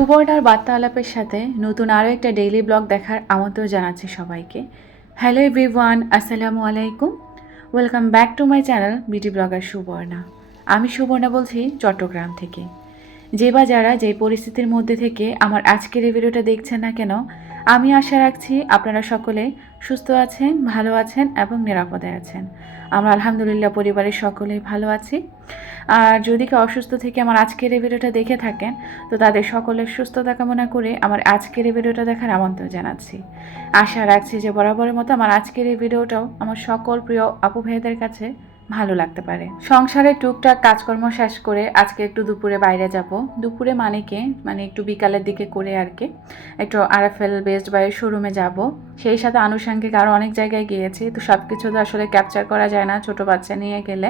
সুবর্ণার বার্তা আলাপের সাথে নতুন আরও একটা ডেইলি ব্লগ দেখার আমন্ত্রণ জানাচ্ছি সবাইকে। হ্যালো এভরিওয়ান আসসালামু আলাইকুম। Welcome back to my channel BT blogger Suborna. আমি সুবর্ণা বলছি চট্টগ্রাম থেকে। যে বা যারা যে পরিস্থিতির মধ্যে থেকে আমার আজকের এই ভিডিওটা দেখছেন না কেন আমি আশা রাখছি আপনারা সকলে সুস্থ আছেন, ভালো আছেন এবং নিরাপদে আছেন। আমরা আলহামদুলিল্লাহ পরিবারের সকলেই ভালো আছি। আর যদি কেউ অসুস্থ থেকে আমার আজকের এই ভিডিওটা দেখে থাকেন, তো তাদের সকলের সুস্থতা কামনা করে আমার আজকের এই ভিডিওটা দেখার আমন্ত্রণ জানাচ্ছি। আশা রাখছি যে বরাবরের মতো আমার আজকের এই ভিডিওটাও আমার সকল প্রিয় আপু ভাইদের কাছে ভালো লাগতে পারে। সংসারে টুকটাক কাজকর্ম শেষ করে আজকে একটু দুপুরে বাইরে যাব। দুপুরে মানে কে? মানে একটু বিকালের দিকে করে আর কি। একটু আরএফএল বেস্ট বাইয়ের শোরুমে যাব। সেই সাথে আনুষঙ্গিক আরও অনেক জায়গায় গিয়েছি। তো সব কিছু তো আসলে ক্যাপচার করা যায় না ছোট বাচ্চা নিয়ে গেলে।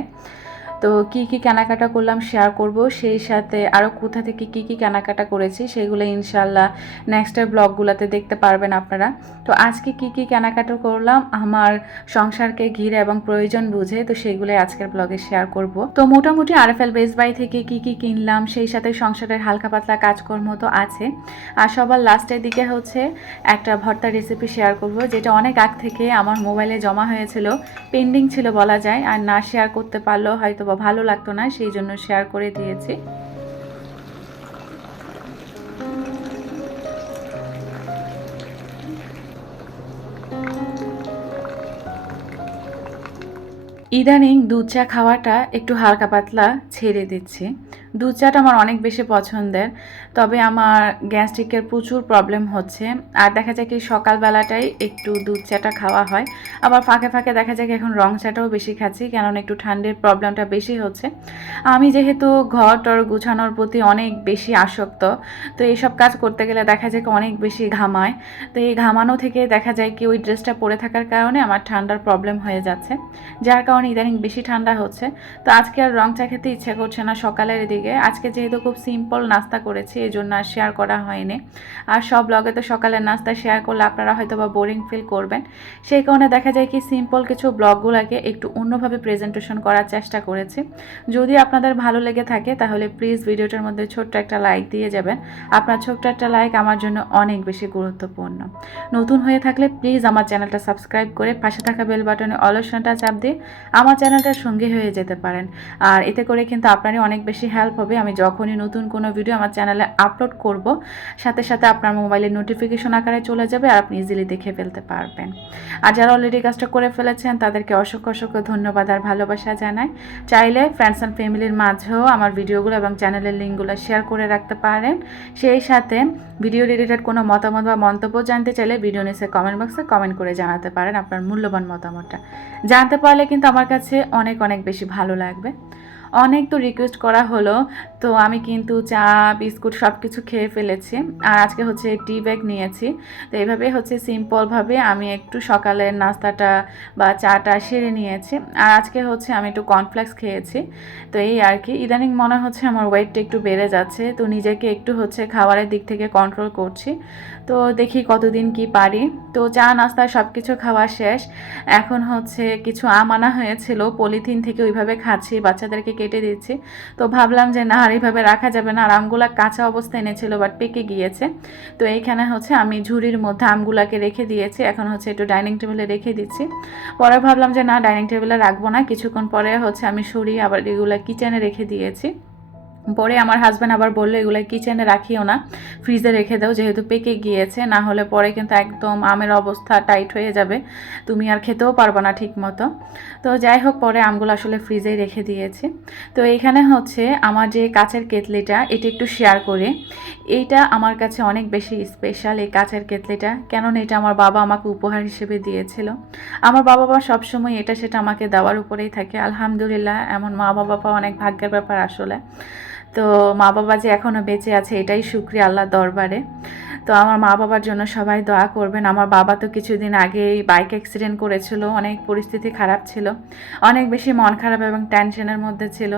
তো কি কি কেনাকাটা করলাম শেয়ার করব, সেই সাথে আরও কোথা থেকে কি কি কেনাকাটা করেছি সেগুলো ইনশাল্লাহ নেক্সটের ব্লগগুলোতে দেখতে পারবেন আপনারা। তো আজকে কি কি কেনাকাটা করলাম, আমার সংসারকে ঘিরে এবং প্রয়োজন বুঝে, তো সেগুলোই আজকের ব্লগে শেয়ার করব। তো মোটামুটি আরএফএল বেস বাই থেকে কি কি কিনলাম, সেই সাথে সংসারের হালকা পাতলা কাজকর্ম তো আছে। আর সবার লাস্টের দিকে হচ্ছে একটা ভর্তা রেসিপি শেয়ার করব, যেটা অনেক আগ থেকে আমার মোবাইলে জমা হয়েছিল পেন্ডিং ছিল বলা যায়, আর না শেয়ার করতে পারলেও হয়তো বা ভালো লাগতো না, সেই জন্য শেয়ার করে দিয়েছি। ইদানিং দুধ চা খাওয়াটা একটু হালকা পাতলা ছেড়ে দিচ্ছি। দুধ চাটা আমার অনেক বেশি পছন্দের, তবে আমার গ্যাস্ট্রিকের প্রচুর প্রবলেম হচ্ছে। আর দেখা যায় কি সকালবেলাটাই একটু দুধ চাটা খাওয়া হয়। আবার ফাঁকে ফাঁকে দেখা যায় কি এখন রং চাটাও বেশি খাচ্ছি, কেননা একটু ঠান্ডের প্রবলেমটা বেশি হচ্ছে। আমি যেহেতু ঘর টর গুছানোর প্রতি অনেক বেশি আসক্ত, তো এইসব কাজ করতে গেলে দেখা যায় কি অনেক বেশি ঘামায়। তো এই ঘামানো থেকে দেখা যায় কি ওই ড্রেসটা পরে থাকার কারণে আমার ঠান্ডার প্রবলেম হয়ে যাচ্ছে। যার কারণে ইদানিং বেশি ঠান্ডা হচ্ছে। তো আজকে আর রং চা খেতে ইচ্ছা করছে না, সকালের দিকে। আজকে যেহেতু খুব সিম্পল নাস্তা করেছি এই জন্য আর শেয়ার করা হয়নি। আর সব ব্লগে তো সকালের নাস্তা শেয়ার করলে আপনারা হয়তো বা বোরিং ফিল করবেন। সেই কারণে দেখা যায় কি সিম্পল কিছু ব্লগগুলোকে একটু অন্যভাবে প্রেজেন্টেশন করার চেষ্টা করেছি। যদি আপনাদের ভালো লেগে থাকে, তাহলে প্লিজ ভিডিওটার মধ্যে ছোট্ট একটা লাইক দিয়ে যাবেন। আপনার ছোট্ট একটা লাইক আমার জন্য অনেক বেশি গুরুত্বপূর্ণ। নতুন হয়ে থাকলে প্লিজ আমার চ্যানেলটা সাবস্ক্রাইব করে পাশে থাকা বেল বাটনে অলসনাটা চাপ দিয়ে আমার চ্যানেলটার সঙ্গে হয়ে যেতে পারেন। আর এতে করে কিন্তু আপনারই অনেক বেশি হেল্প হবে। আমি যখনই নতুন কোনো ভিডিও আমার চ্যানেলে আপলোড করব, সাথে সাথে আপনার মোবাইলে নোটিফিকেশন আকারে চলে যাবে আর আপনি ইজিলি দেখে ফেলতে পারবেন। আর যারা অলরেডি কাজটা করে ফেলেছেন, তাদেরকে অসংখ্য অসংখ্য ধন্যবাদ আর ভালোবাসা জানাই। চাইলে ফ্রেন্ডস অ্যান্ড ফ্যামিলির মাঝেও আমার ভিডিওগুলো এবং চ্যানেলের লিঙ্কগুলো শেয়ার করে রাখতে পারেন। সেই সাথে ভিডিও রিলেটেড কোনো মতামত বা মন্তব্য জানতে চাইলে ভিডিও নিচে কমেন্ট বক্সে কমেন্ট করে জানাতে পারেন আপনার মূল্যবান মতামতটা। জানতে পারলে কিন্তু আমার কাছে অনেক অনেক বেশি ভালো লাগবে। অনেক তো রিকোয়েস্ট করা হলো। তো আমি কিন্তু চা, বিস্কুট সব কিছু খেয়ে ফেলেছি। আর আজকে হচ্ছে টি ব্যাগ নিয়েছি। তো এইভাবে হচ্ছে সিম্পলভাবে আমি একটু সকালের নাস্তাটা বা চাটা সেরে নিয়েছি। আর আজকে হচ্ছে আমি একটু কর্নফ্লেক্স খেয়েছি। তো এই আর কি। ইদানিং মনে হচ্ছে আমার ওয়েটটা একটু বেড়ে যাচ্ছে। তো নিজেকে একটু হচ্ছে খাবারের দিক থেকে কন্ট্রোল করছি। তো দেখি কতদিন কি পারি। তো চা, নাস্তা সব কিছু খাওয়া শেষ। এখন হচ্ছে কিছু আম আনা হয়েছিল। পলিথিন থেকে ওইভাবে খাচ্ছি, বাচ্চাদেরকে কেটে দিচ্ছি। তো ভাবলাম যে না আর এইভাবে রাখা যাবে না। আর আমগুলা কাঁচা অবস্থায় এনেছিল বাট পেকে গিয়েছে। তো এইখানে হচ্ছে আমি ঝুড়ির মধ্যে আমগুলাকে রেখে দিয়েছি। এখন হচ্ছে একটু ডাইনিং টেবিলে রেখে দিচ্ছি। পরে ভাবলাম যে না, ডাইনিং টেবিলে রাখব না। কিছুক্ষণ পরে হচ্ছে আমি সরিয়ে আবার এগুলো কিচেনে রেখে দিয়েছি। পরে আমার হাজব্যান্ড আবার বলল এগুলো কিচেনে রাখিও না ফ্রিজে রেখে দাও, যেহেতু পেকে গিয়েছে, না হলে পরে কিন্তু একদম আমের অবস্থা টাইট হয়ে যাবে, তুমি আর খেতেও পারবে না ঠিক মতো তো যাই হোক, পরে আমগুলো আসলে ফ্রিজেই রেখে দিয়েছি। তো এইখানে হচ্ছে আমার যে কাচের কেতলিটা এটা একটু শেয়ার করে। এইটা আমার কাছে অনেক বেশি স্পেশাল এই কাচের কেতলিটা কেননা এটা আমার বাবা আমাকে উপহার হিসেবে দিয়েছিল। আমার বাবা মা সবসময় এটা, সেটা আমাকে দেওয়ার উপরেই থাকে, আলহামদুলিল্লাহ, এমন মা বাবা অনেক ভাগ্যের ব্যাপার আসলে। তো মা বাবা যে এখনও বেঁচে আছে, এটাই শুক্রিয়া আল্লাহ দরবারে। তো আমার মা বাবার জন্য সবাই দোয়া করবেন। আমার বাবা তো কিছুদিন আগেই বাইক অ্যাক্সিডেন্ট করেছিল, অনেক পরিস্থিতি খারাপ ছিল, অনেক বেশি মন খারাপ এবং টেনশনের মধ্যে ছিল।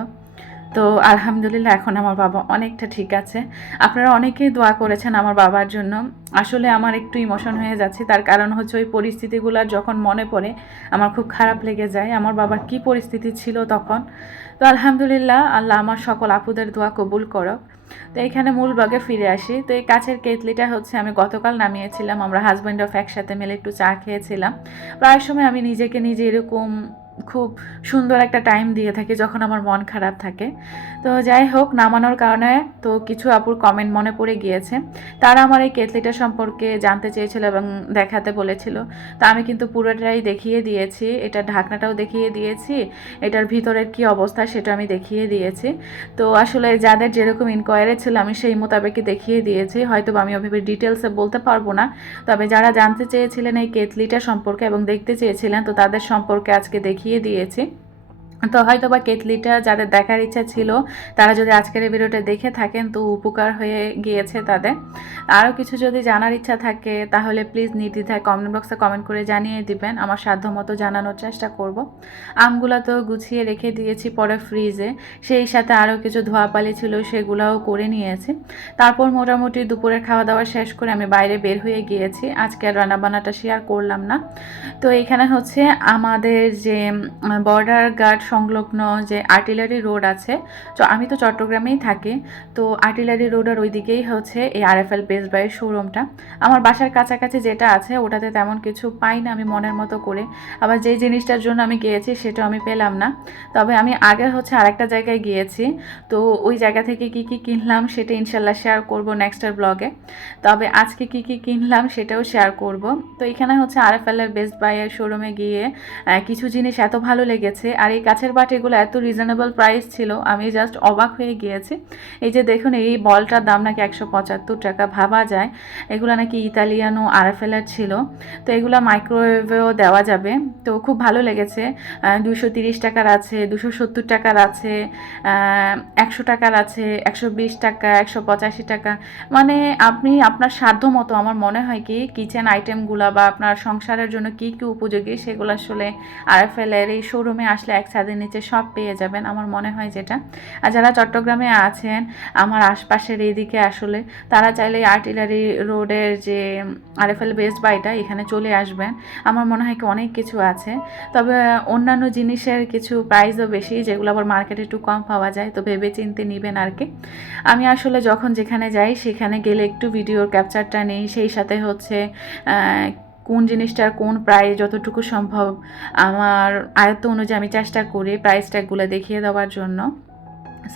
তো আলহামদুলিল্লাহ, এখন আমার বাবা অনেকটা ঠিক আছে। আপনারা অনেকেই দোয়া করেছেন আমার বাবার জন্য। আসলে আমার একটু ইমোশন হয়ে যাচ্ছে, তার কারণ হচ্ছে ওই পরিস্থিতিগুলো যখন মনে পড়ে, আমার খুব খারাপ লেগে যায়। আমার বাবার কি পরিস্থিতি ছিল তখন? তো আলহামদুলিল্লাহ, আল্লাহ আমার সকল আপুদের দোয়া কবুল করো তো এখানে মূল ব্লগে ফিরে আসি। তো এই কাছের কেতলিটা হচ্ছে, আমি গতকাল নামিয়েছিলাম। আমরা হাজব্যান্ড অফ একসাথে মিলে একটু চা খেয়েছিলাম। প্রায় সময় আমি নিজেকে নিজে এরকম খুব সুন্দর একটা টাইম দিয়ে থাকে যখন আমার মন খারাপ থাকে। তো যাই হোক, নামানোর কারণে তো কিছু আপুর কমেন্ট মনে পড়ে গিয়েছে। তারা আমার এই কেতলিটা সম্পর্কে জানতে চেয়েছিল এবং দেখাতে বলেছিল। তো আমি কিন্তু পুরোটাই দেখিয়ে দিয়েছি। এটা ঢাকনাটাও দেখিয়ে দিয়েছি। এটার ভিতরের কি অবস্থা সেটা আমি দেখিয়ে দিয়েছি। তো আসলে যাদের যেরকম ইনকোয়ারি ছিল, আমি সেই মোতাবেকই দেখিয়ে দিয়েছি। হয়তো আমি ওভাবে ডিটেলসে বলতে পারব না। তবে যারা জানতে চেয়েছিলেন এই কেতলিটা সম্পর্কে এবং দেখতে চেয়েছিলেন, তো তাদের সম্পর্কে আজকে দেখিয়ে দিয়েছি। তো হয়তো বা কেতলিটা যাদের দেখার ইচ্ছা ছিল, তারা যদি আজকের এই ভিডিওটা দেখে থাকেন, তো উপকার হয়ে গিয়েছে তাদের। আরও কিছু যদি জানার ইচ্ছা থাকে, তাহলে প্লিজ নির্দ্বিধায় কমেন্ট বক্সে কমেন্ট করে জানিয়ে দিবেন। আমার সাধ্য মতো জানানোর চেষ্টা করব। আমগুলো তো গুছিয়ে রেখে দিয়েছি পরে ফ্রিজে সেই সাথে আরও কিছু ধোয়াপালি ছিল, সেগুলোও করে নিয়েছি। তারপর মোটামুটি দুপুরের খাওয়া দাওয়া শেষ করে আমি বাইরে বের হয়ে গিয়েছি। আজকে আর রান্নাবান্নাটা শেয়ার করলাম না। তো এখানে হচ্ছে আমাদের যে বর্ডার গার্ড সংলগ্ন যে আর্টিলারি রোড আছে, তো আমি তো চট্টগ্রামেই থাকি, তো আর্টিলারি রোডের ওই দিকেই হচ্ছে এই আর এফ এল বেস বাইয়ের শোরুমটা আমার বাসার কাছাকাছি যেটা আছে, ওটাতে তেমন কিছু পাই না আমি মনের মতো করে। আবার যেই জিনিসটার জন্য আমি গিয়েছি, সেটা আমি পেলাম না। তবে আমি আগে হচ্ছে আরেকটা জায়গায় গিয়েছি, তো ওই জায়গা থেকে কি কি কিনলাম সেটা ইনশাল্লাহ শেয়ার করব নেক্সটের ব্লগে তবে আজকে কি কি কিনলাম সেটাও শেয়ার করব। তো এখানে হচ্ছে আরএফএল এর বেস্ট বাইয়ের শোরুমে গিয়ে কিছু জিনিস এত ভালো লেগেছে, আর এই কাছের বাটিগুলো এত রিজনেবল প্রাইস ছিল, আমি জাস্ট অবাক হয়ে গিয়েছি। এই যে দেখুন, এই বলটার দাম নাকি একশো পঁচাত্তর টাকা ভাবা যায়। এগুলো নাকি ইতালিয়ানো আরএফএল এর ছিল। তো এগুলো মাইক্রোওয়েভেও দেওয়া যাবে। তো খুব ভালো লেগেছে। দুশো তিরিশ টাকার আছে, দুশো সত্তর টাকার আছে একশো টাকার আছে, একশো বিশ টাকা, একশো পঁচাশি টাকা। মানে আপনি, আপনার সাধ্য মতো আমার মনে হয় কি কিচেন আইটেমগুলো বা আপনার সংসারের জন্য কি কি উপযোগী, সেগুলো আসলে আরএফএল এর এই শোরুমে আসলে এক ছাদের নিচে সব পেয়ে যাবেন, আমার মনে হয় যেটা। আর যারা চট্টগ্রামে আছেন, আমার আশপাশের এইদিকে আসলে, তারা চাইলে আর্টিলারি রোডের যে আরএফএল বেস্ট বাইটা এখানে চলে আসবেন। আমার মনে হয় কি অনেক কিছু আছে। তবে অন্যান্য জিনিসের কিছু প্রাইসও বেশি, যেগুলো আবার মার্কেটে একটু কম পাওয়া যায়, তো ভেবে চিনতে নেবেন আর কি। আমি আসলে যখন যেখানে যাই, সেখানে গেলে একটু ভিডিওর ক্যাপচারটা নেই, সেই সাথে হচ্ছে কোন জিনিসটার কোন প্রাইস যতটুকু সম্ভব, আমার আয়ত্ত অনুযায়ী আমি চেষ্টা করি প্রাইস ট্যাগগুলো দেখিয়ে দেওয়ার জন্য।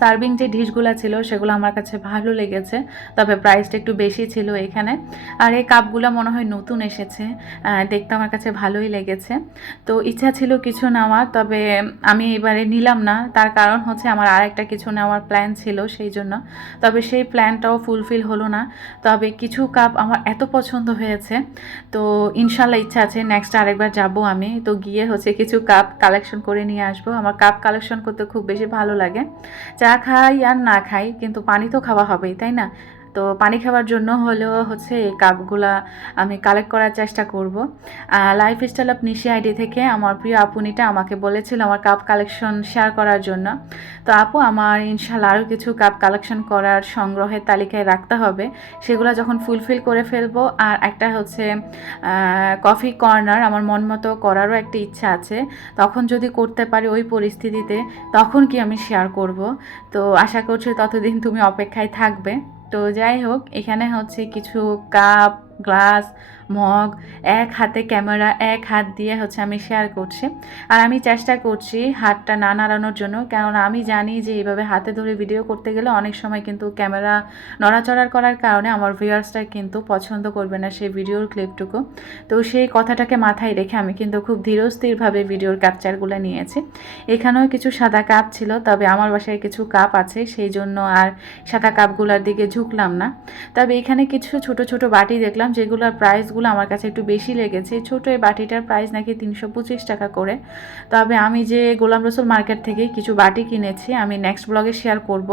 সার্ভিং যে ডিশগুলো ছিল, সেগুলো আমার কাছে ভালো লেগেছে, তবে প্রাইসটা একটু বেশি ছিল এখানে। আর এই কাপগুলো মনে হয় নতুন এসেছে দেখতে আমার কাছে ভালোই লেগেছে। তো ইচ্ছা ছিল কিছু নেওয়ার, তবে আমি এবারে নিলাম না। তার কারণ হচ্ছে আমার আর একটা কিছু নেওয়ার প্ল্যান ছিল সেই জন্য। তবে সেই প্ল্যানটাও ফুলফিল হলো না। তবে কিছু কাপ আমার এত পছন্দ হয়েছে। তো ইনশাল্লাহ ইচ্ছা আছে নেক্সট আরেকবার যাব আমি। তো গিয়ে হচ্ছে কিছু কাপ কালেকশন করে নিয়ে আসব। আমার কাপ কালেকশন করতে খুব বেশি ভালো লাগে। চা খাই আর না খাই কিন্তু পানি তো খাওয়া হবেই তাই না? তো পানি খাওয়ার জন্য হলেও হচ্ছে এই কাপগুলা আমি কালেক্ট করার চেষ্টা করব। Lifestyle of Nishi ID থেকে আমার প্রিয় আপুনিটা আমাকে বলেছিল আমার কাপ কালেকশন শেয়ার করার জন্য। তো আপু, আমার ইনশাল্লাহ আরও কিছু কাপ কালেকশন করার সংগ্রহের তালিকায় রাখতে হবে। সেগুলো যখন ফুলফিল করে ফেলব, আর একটা হচ্ছে কফি কর্নার আমার মন মতো করারও একটা ইচ্ছা আছে। তখন যদি করতে পারি ওই পরিস্থিতিতে, তখন কি আমি শেয়ার করব? তো আশা করছি ততদিন তুমি অপেক্ষায় থাকবে। তো যাই হোক এখানে হচ্ছে কিছু কাপ গ্লাস মগ, এক হাতে ক্যামেরা, এক হাত দিয়ে হচ্ছে আমি শেয়ার করছি। আর আমি চেষ্টা করছি হাতটা না নাড়ানোর জন্য, কেননা আমি জানি যে এইভাবে হাতে ধরে ভিডিও করতে গেলে অনেক সময় কিন্তু ক্যামেরা নড়াচড়ার করার কারণে আমার ভিউয়ার্সটা কিন্তু পছন্দ করবে না সেই ভিডিওর ক্লিপটুকু তো সেই কথাটাকে মাথায় রেখে আমি কিন্তু খুব ধীরস্থিরভাবে ভিডিওর ক্যাপচারগুলো নিয়েছি। এখানেও কিছু সাদা কাপ ছিল, তবে আমার বাসায় কিছু কাপ আছে, সেই জন্য আর সাদা কাপগুলোর দিকে ঝুঁকলাম না। তবে এখানে কিছু ছোট ছোট বাটি দেখলাম, যেগুলোর প্রাইসগুলো আমার কাছে একটু বেশি লেগেছে। ছোটো এই বাটিটার প্রাইস নাকি তিনশো পঁচিশ টাকা করে। তবে আমি যে গোলাম রসুল মার্কেট থেকে কিছু বাটি কিনেছি, আমি নেক্সট ব্লগে শেয়ার করব।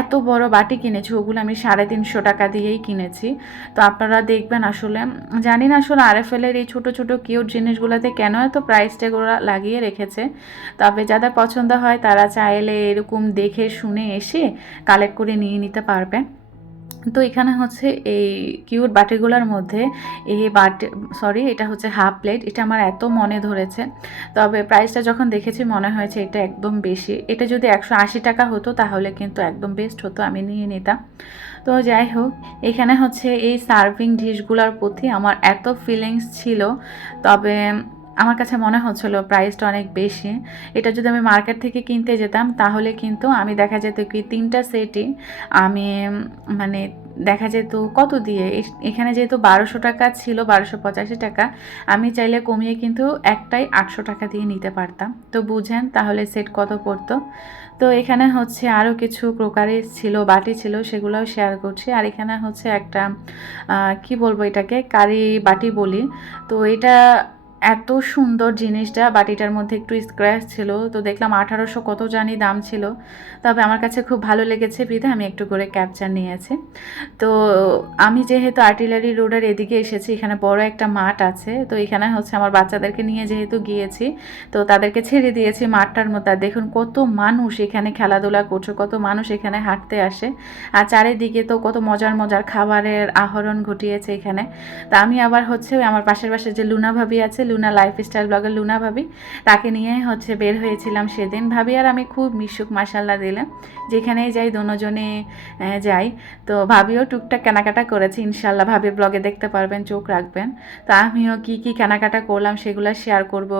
এত বড় বাটি কিনেছি, ওগুলো আমি সাড়ে তিনশো টাকা দিয়েই কিনেছি। তো আপনারা দেখবেন আসলে, জানি না আসলে আর আরএফএলের এই ছোট ছোট কিউট জিনিসগুলোতে কেন এত প্রাইস ট্যাগুলো লাগিয়ে রেখেছে। তবে যাদের পছন্দ হয় তারা চাইলে এরকম দেখে, শুনে এসে কালেক্ট করে নিয়ে নিতে পারবেন। তো এখানে হচ্ছে এই কিউট বাটিগুলোর মধ্যে এই বাটি সরি এটা হচ্ছে হাফ প্লেট এটা আমার এত মনে ধরেছে। তবে প্রাইসটা যখন দেখেছি মনে হয়েছে এটা একদম বেশি। এটা যদি একশো আশি টাকা হতো তাহলে কিন্তু একদম বেস্ট হতো, আমি নিয়ে নিতাম। তো যাই হোক, এখানে হচ্ছে এই সার্ভিং ডিশগুলোর প্রতি আমার এত ফিলিংস ছিল। তবে আমার কাছে মনে হচ্ছিল প্রাইসটা অনেক বেশি। এটা যদি আমি মার্কেট থেকে কিনতে যেতাম, তাহলে কিন্তু আমি দেখা যেত কি তিনটা সেটই আমি মানে দেখা যেত কত দিয়ে? এখানে যেহেতু বারোশো টাকা ছিল, বারোশো পঁচাশি টাকা, আমি চাইলে কমিয়ে কিন্তু একটাই আটশো টাকা দিয়ে নিতে পারতাম। তো বুঝেন তাহলে সেট কত পড়তো? তো এখানে হচ্ছে আরও কিছু ক্রোকারিজ ছিল, বাটি ছিল, সেগুলোও শেয়ার করছি। আর এখানে হচ্ছে একটা কি বলব এটাকে, কারি বাটি বলি। তো এটা এত সুন্দর জিনিসটা, বাটিটার মধ্যে একটু স্ক্র্যাচ ছিল, তো দেখলাম আঠারোশো কত জানি দাম ছিল। তবে আমার কাছে খুব ভালো লেগেছে, বিধে আমি একটু করে ক্যাপচার নিয়েছি। তো আমি যেহেতু আর্টিলারি রোডের এদিকে এসেছি, এখানে বড় একটা মাঠ আছে, তো এখানে হচ্ছে আমার বাচ্চাদেরকে নিয়ে যেহেতু গিয়েছি, তো তাদেরকে ছেড়ে দিয়েছি মাঠটার মধ্যে। দেখুন কত মানুষ এখানে খেলাধুলা করছে, কত মানুষ এখানে হাঁটতে আসে। আর চারিদিকে তো কত মজার মজার খাবারের আহরণ ঘটিয়েছে এখানে। তা আমি আবার হচ্ছে আমার পাশের পাশে যে লুনা ভাবি আছে লুনা লাইফস্টাইল ব্লগের লুনা ভাবি, তাকে নিয়ে হচ্ছে বের হয়েছিলাম সেদিন। ভাবি আর আমি খুব মিশুক মাসাল্লাহ দিলাম যেখানেই যাই দুজনে যাই। তো ভাবিও টুকটাক কেনাকাটা করেছি ইনশাল্লাহ ভাবির ব্লগে দেখতে পারবেন, চোখ রাখবেন। তো আমিও কি কি কেনাকাটা করলাম সেগুলো শেয়ার করব।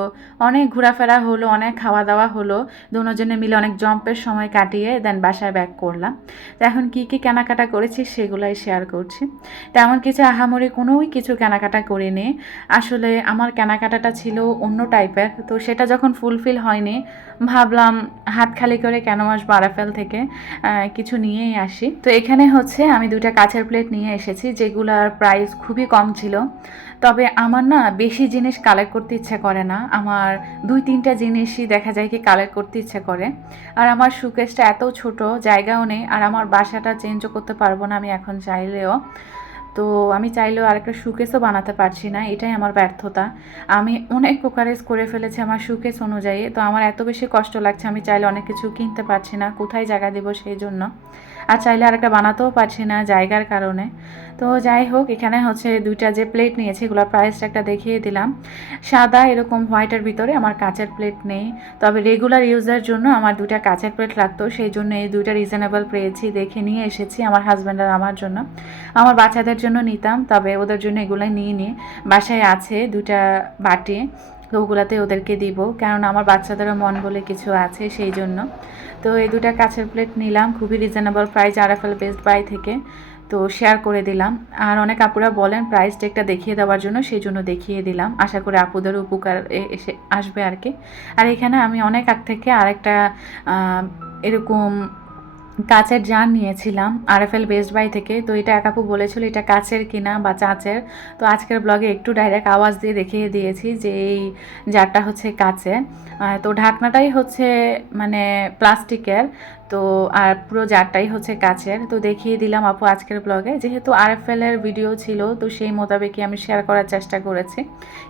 অনেক ঘোরাফেরা হলো, অনেক খাওয়া দাওয়া হলো। দুজনে মিলে অনেক জম্পের সময় কাটিয়ে দেন বাসায় ব্যাক করলাম। তো এখন কি কি কেনাকাটা করেছি সেগুলাই শেয়ার করছি। তেমন কিছু আহামরি কোনোই কিছু কেনাকাটা করিনি। আসলে আমার কেনাকাটাটা ছিল অন্য টাইপের। তো সেটা যখন ফুলফিল হয়নি, ভাবলাম হাত খালি করে কেন আসব আরাফেল থেকে কিছু নিয়েই আসি। তো এখানে হচ্ছে আমি দুটা কাঁচের প্লেট নিয়ে এসেছি, যেগুলার প্রাইস খুবই কম ছিল। তবে আমার না বেশি জিনিস কালেক্ট করতে ইচ্ছে করে না। আমার দুই তিনটা জিনিসই দেখা যায় কি কালেক্ট করতে ইচ্ছে করে। আর আমার সুকেসটা এত ছোট, জায়গাও নেই। আর আমার বাসাটা চেঞ্জও করতে পারব না আমি এখন চাইলেও। তো আমি চাইলেও আরেকটা সুকেসও বানাতে পারছি না, এটাই আমার ব্যর্থতা। আমি অনেক কোকারেজ করে ফেলেছি আমার শুকেস অনুযায়ী, তো আমার এত বেশি কষ্ট লাগছে, আমি চাইলে অনেক কিছু কিনতে পারছি না, কোথায় জায়গা দেবো সেই জন্য। আর চাইলে আরেকটা বানাতেও পারছি না জায়গার কারণে। তো যাই হোক, এখানে হচ্ছে দুইটা যে প্লেট নিয়েছি এগুলোর প্রাইসটা একটা দেখিয়ে দিলাম। সাদা এরকম হোয়াইটের ভিতরে আমার কাঁচের প্লেট নেই। তবে রেগুলার ইউজের জন্য আমার দুইটা কাঁচের প্লেট লাগতো, সেই জন্য এই দুইটা রিজনেবল পেয়েছি দেখে নিয়ে এসেছি আমার হাজব্যান্ড আর আমার জন্য। আমার বাচ্চাদের জন্য নিতাম, তবে ওদের জন্য এগুলোই নিয়ে নিই বাসায় আছে দুইটা বাটি। ওগুলাতে ওদেরকে দিব, কেননা আমার বাচ্চাদেরও মন বলে কিছু আছে সেই জন্য। তো এই দুটা কাছের প্লেট নিলাম, খুবই reasonable price RFL best buy থেকে। তো শেয়ার করে দিলাম। আর অনেক আপুরা বলেন প্রাইস টেকটা দেখিয়ে দেওয়ার জন্য সেই জন্য দেখিয়ে দিলাম। আশা করি আপুদের উপকার এসে, আসবে আর কি। আর এখানে আমি অনেক আগ থেকে আরেকটা এরকম কাচের জার নিয়েছিলাম আরএফএল বেস্ট বাই থেকে। তো এটা এক আপু বলেছিল এটা কাচের কিনা বা চাঁচের? তো আজকের ব্লগে একটু ডাইরেক্ট আওয়াজ দিয়ে দেখিয়ে দিয়েছি যে এই জারটা হচ্ছে আহ, তো ঢাকনাটাই হচ্ছে মানে প্লাস্টিকের তো আর পুরো জারটাই হচ্ছে কাচের। তো দেখিয়ে দিলাম আপু আজকের ব্লগে যেহেতু আরএফএল এর ভিডিও ছিল তো সেই মোতাবেকই আমি শেয়ার করার চেষ্টা করেছি।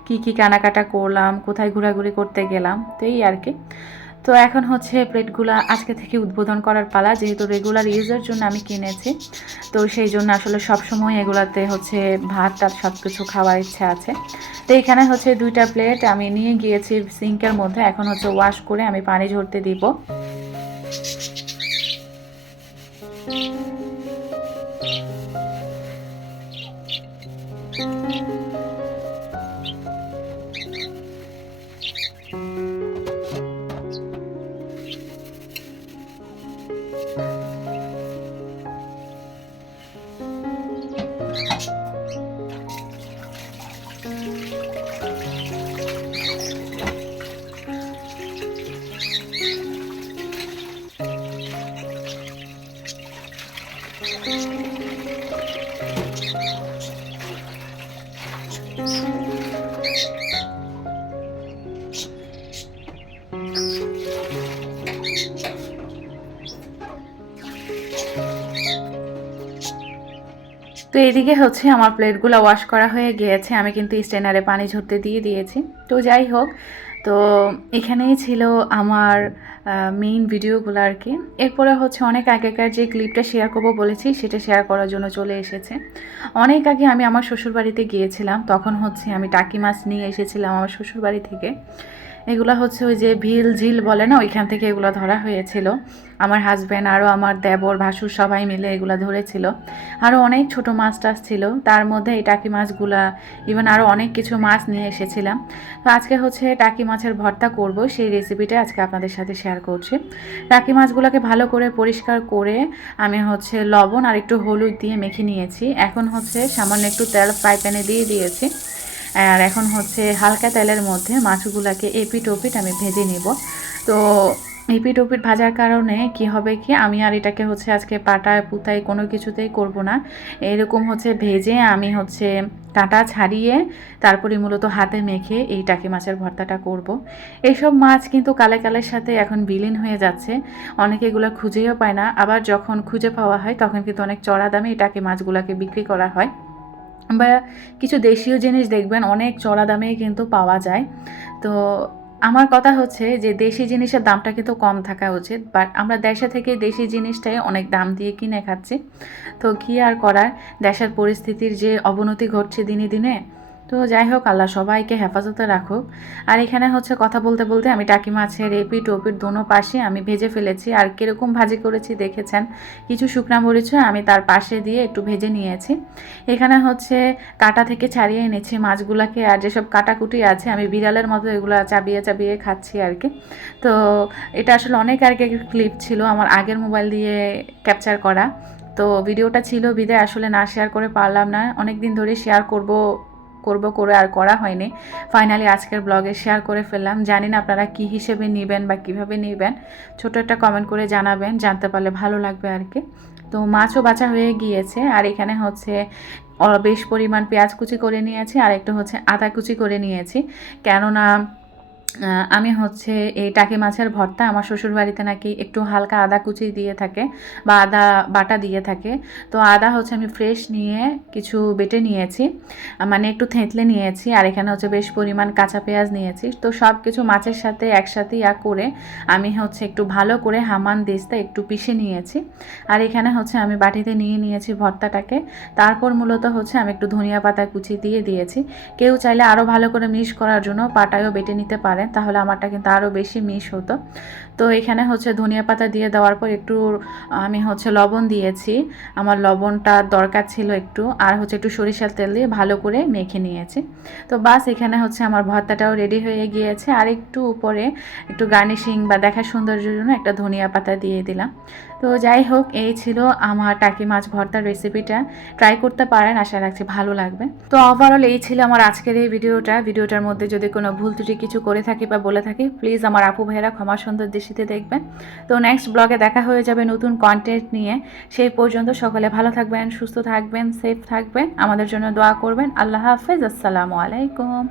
কি কি কেনাকাটা করলাম কোথায় ঘোরাঘুরি করতে গেলাম তো এই আর কি। তো এখন হচ্ছে প্লেটগুলো আজকে থেকে উদ্বোধন করার পালা, যেহেতু রেগুলার ইউজের জন্য আমি কিনেছি। তো সেই জন্য আসলে সবসময় এগুলাতে হচ্ছে ভাত টাত সব কিছু খাওয়ার ইচ্ছা আছে। তো এখানে হচ্ছে দুইটা প্লেট আমি নিয়ে গিয়েছি সিঙ্কের মধ্যে। এখন হচ্ছে ওয়াশ করে আমি পানি ঝরতে দিব। তো এদিকে হচ্ছে আমার প্লেটগুলো ওয়াশ করা হয়ে গিয়েছে। আমি কিন্তু স্টেনারে পানি ঝরতে দিয়ে দিয়েছি। তো যাই হোক, তো এখানেই ছিল আমার মেইন ভিডিওগুলো আর কি। এরপরে হচ্ছে অনেক আগেকার যে ক্লিপটা শেয়ার করব বলেছি, সেটা শেয়ার করার জন্য চলে এসেছে। অনেক আগে আমি আমার শ্বশুরবাড়িতে গিয়েছিলাম, তখন হচ্ছে আমি টাকি মাছ নিয়ে এসেছিলাম আমার শ্বশুরবাড়ি থেকে। এগুলো হচ্ছে ওই যে ভিল ঝিল বলে না, ওইখান থেকে এগুলো ধরা হয়েছিল। আমার হাজব্যান্ড আরও আমার দেবর, ভাসুর সবাই মিলে এগুলো ধরেছিল। আরও অনেক ছোট মাছ টাছ ছিল। তার মধ্যে এই টাকি মাছগুলা ইভেন আরও অনেক কিছু মাছ নিয়ে এসেছিলাম। তো আজকে হচ্ছে টাকি মাছের ভর্তা করব। সেই রেসিপিটা আজকে আপনাদের সাথে শেয়ার করছি। টাকি মাছগুলোকে ভালো করে পরিষ্কার করে আমি হচ্ছে লবণ আর একটু হলুদ দিয়ে মেখে নিয়েছি। এখন হচ্ছে সামান্য একটু তেল ফ্রাই প্যানে দিয়ে দিয়েছি। আর এখন হচ্ছে হালকা তেলের মধ্যে মাছগুলোকে এপিট ওপিট আমি ভেজে নিব। তো এপিট ওপিট ভাজার কারণে কি হবে কি, আমি আর এটাকে হচ্ছে আজকে পাটায় পুতায় কোনো কিছুতেই করব না। এরকম হচ্ছে ভেজে আমি হচ্ছে কাঁটা ছাড়িয়ে তারপরে মূলত হাতে মেখে এই টাকি মাছের ভর্তাটা করব। এইসব মাছ কিন্তু কালে কালের সাথে এখন বিলীন হয়ে যাচ্ছে, অনেকে এগুলো খুঁজেও পায় না। আবার যখন খুঁজে পাওয়া হয়, তখন কিন্তু অনেক চড়া দামে এই টাকি মাছগুলোকে বিক্রি করা হয়। বা কিছু দেশীয় জিনিস দেখবেন, অনেক চড়া দামে কিন্তু পাওয়া যায়। তো আমার কথা হচ্ছে যে, দেশি জিনিসের দামটা কিন্তু কম থাকা উচিত বাট আমরা দেশে থেকে দেশি জিনিসটাই অনেক দাম দিয়ে কিনে খাচ্ছি। তো কী আর করার? দেশের পরিস্থিতির যে অবনতি ঘটছে দিনে দিনে তো যাই হোক আল্লাহ সবাইকে হেফাজতে রাখুক। আর এখানে হচ্ছে কথা বলতে বলতে আমি টাকি মাছের এপিট ওপিট দোনো পাশে আমি ভেজে ফেলেছি। আর কীরকম ভাজি করেছি দেখেছেন? কিছু শুকনা মরিচ আমি তার পাশে দিয়ে একটু ভেজে নিয়েছি। এখানে হচ্ছে কাটা থেকে ছাড়িয়ে এনেছি মাছগুলোকে। আর যেসব কাটাকুটি আছে, আমি বিড়ালের মতো এগুলো চাবিয়ে চাবিয়ে খাচ্ছি আর কি। তো এটা আসলে অনেক আগে ক্লিপ ছিল আমার আগের মোবাইল দিয়ে ক্যাপচার করা। তো ভিডিওটা ছিল, বিদায়। আসলে না শেয়ার করে পারলাম না। অনেক দিন ধরে শেয়ার করব করব করে আর করা হয়নি। ফাইনালি আজকের ব্লগে শেয়ার করে ফেললাম। জানি না আপনারা কী হিসেবে নেবেন বা কীভাবে নেবেন। ছোট একটা কমেন্ট করে জানাবেন, জানতে পারলে ভালো লাগবে আর কি। তো মাছও বাছা হয়ে গিয়েছে, আর এখানে হচ্ছে বেশ পরিমাণ পেঁয়াজ কুচি করে নিয়েছি, আর একটু হচ্ছে আদা কুচি করে নিয়েছি। কেননা আমি হচ্ছে এই টাকি মাছের ভর্তা আমার শ্বশুরবাড়িতে নাকি একটু হালকা আদা কুচি দিয়ে থাকে বা আদা বাটা দিয়ে থাকে। তো আদা হচ্ছে আমি ফ্রেশ নিয়ে কিছু বেটে নিয়েছি মানে একটু থেঁতলে নিয়েছি আর এখানে হচ্ছে বেশ পরিমাণ কাঁচা পেঁয়াজ নিয়েছি। তো সব কিছু মাছের সাথে একসাথে ইয়া করে আমি হচ্ছে একটু ভালো করে হামান দিস্তা একটু পিষে নিয়েছি। আর এখানে হচ্ছে আমি বাটিতে নিয়ে নিয়েছি ভর্তাটাকে। তারপর মূলত হচ্ছে আমি একটু ধনিয়া পাতা কুচি দিয়ে দিয়েছি। কেউ চাইলে আরও ভালো করে মিশ করার জন্য পাটায়ও বেটে নিতে পারেন। তাহলে আমারটা কিন্তু আরও বেশি মিস হতো। তো এখানে হচ্ছে ধনিয়া পাতা দিয়ে দেওয়ার পর একটু আমি হচ্ছে লবণ দিয়েছি। আমার লবণটা দরকার ছিল একটু, আর হচ্ছে একটু সরিষার তেল দিয়ে ভালো করে মেখে নিয়েছি। তো বাস এখানে হচ্ছে আমার ভর্তাটাও রেডি হয়ে গিয়েছে। আর একটু উপরে একটু গার্নিশিং বা দেখার সৌন্দর্যের জন্য একটা ধনিয়া পাতা দিয়ে দিলাম। তো যাই হোক, এই ছিল আমার টাকি মাছ ভর্তার রেসিপিটা ট্রাই করতে পারেন, আশা রাখছি ভালো লাগবে। তো ওভারঅল এই ছিল আমার আজকের এই ভিডিওটা ভিডিওটার মধ্যে যদি কোনো ভুল ত্রুটি কিছু করে থাকি বা বলে থাকি প্লিজ আমার আপু ভাইয়েরা ক্ষমা সুন্দর দৃষ্টিতে দেখবেন। তো নেক্সট ব্লগে দেখা হয়ে যাবে নতুন কন্টেন্ট নিয়ে। সেই পর্যন্ত সকলে ভালো থাকবেন, সুস্থ থাকবেন সেফ থাকবেন। আমাদের জন্য দোয়া করবেন। আল্লাহ হাফেজ। আসসালামু আলাইকুম।